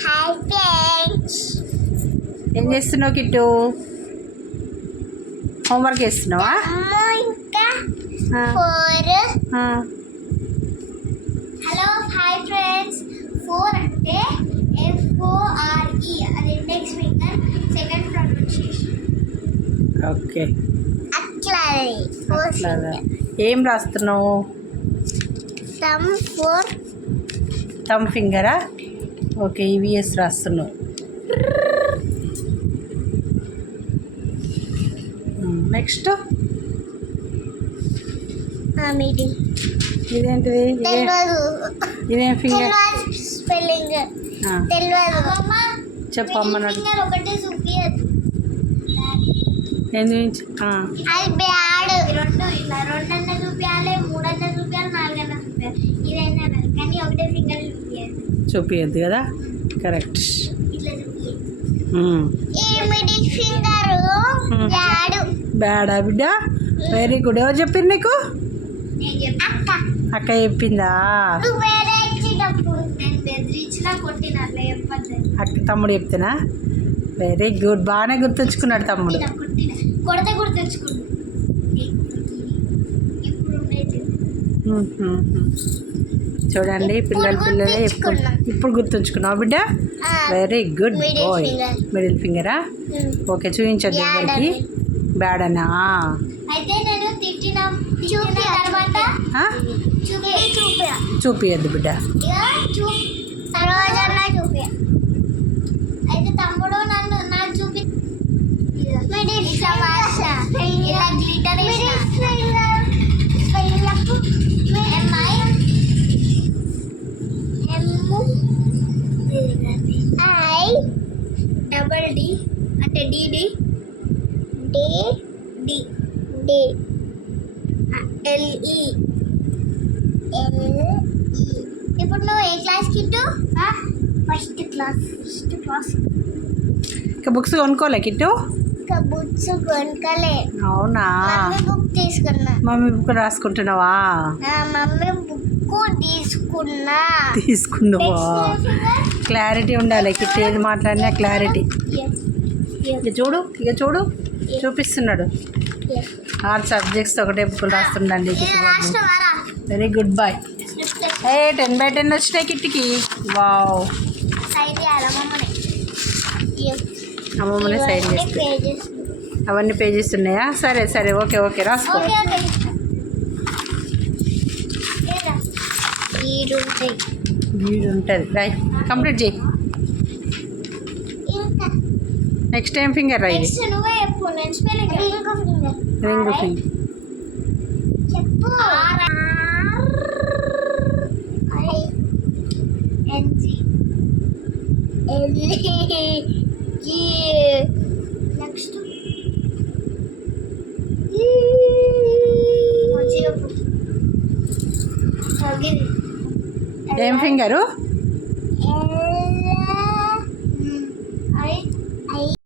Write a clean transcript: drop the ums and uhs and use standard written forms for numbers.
Hi friends. ఏం చేస్తున్నావు kit? Homework చేస్తున్నావా? ఇంకా 4. Hello hi friends. 4 అంటే FORE, అది index finger, second pronunciation. Okay, అట్లా ఏం రాస్తున్నావు? థమ్ ఫింగరా? ఓకే, ఈవీఎస్ రాస్తున్నావు. నెక్స్ట్ ఇదేంటిది? ఇదేం ఫింగర్? స్పెల్లింగ్ చెప్పమ్మ. ఒకటే చూపియదు. అది బ్యాడ్. రెండన్నా చూపించాలి, 3 చూపించాలి, 4 చూపించాలి. ఇదైనా కానీ ఒకటే ఫింగర్ చూపియద్దు కదా? కరెక్ట్. ఇట్లా చూపించదు. Middle finger bad. బ్యాడా బిడ్డ? Very good. ఎవరు చెప్పింది నీకు? అక్క చెప్పిందా? అక్క తమ్ముడు చెప్తేనా? వెరీ గుడ్, బాగానే గుర్తుంచుకున్నాడు తమ్ముడు. చూడండి, పిల్లలే ఇప్పుడు గుర్తుంచుకున్నావు బిడ్డ. Very good boy. మిడిల్ ఫింగరా? ఓకే, చూపించద్దు ఎవరికి. బ్యాడ్ అన్నా? చూపియద్దు బిడ్డ. అయితే తమ్ముడు నాకు చూపి డబల్ డి అంటే డిడి ఎల్ఈ. ఇప్పుడు నువ్వు ఏ క్లాస్ కిట్టు? First class. ఇంకా బుక్స్ కొనుక్కోలే కిట్టు? బుక్స్ కొనుక్కలే. అవునా? బుక్ తీసుకున్నా. మమ్మీ బుక్ రాసుకుంటున్నావా? మమ్మీ బుక్ తీసుకున్నావా? క్లారిటీ ఉండాలి కిట్టు, ఏది మాట్లాడినా క్లారిటీ. ఇక చూడు చూపిస్తున్నాడు. 6 సబ్జెక్ట్స్ ఒకటే బుక్ రాస్తుండండి. Very good boy. 10/10 వచ్చినాయి కిట్టికి. వావ్, అమ్మమ్మనే సైన్ చేస్తే అవన్నీ పేజెస్ ఉన్నాయా? సరే ఓకే రాసుకో. వీడు ఉంటుంది. రైట్, కంప్లీట్ చేయి. నెక్స్ట్ టైం ఫింగర్ రాయి. Ring finger. నెక్స్ట్ ఏం ఫింగరు?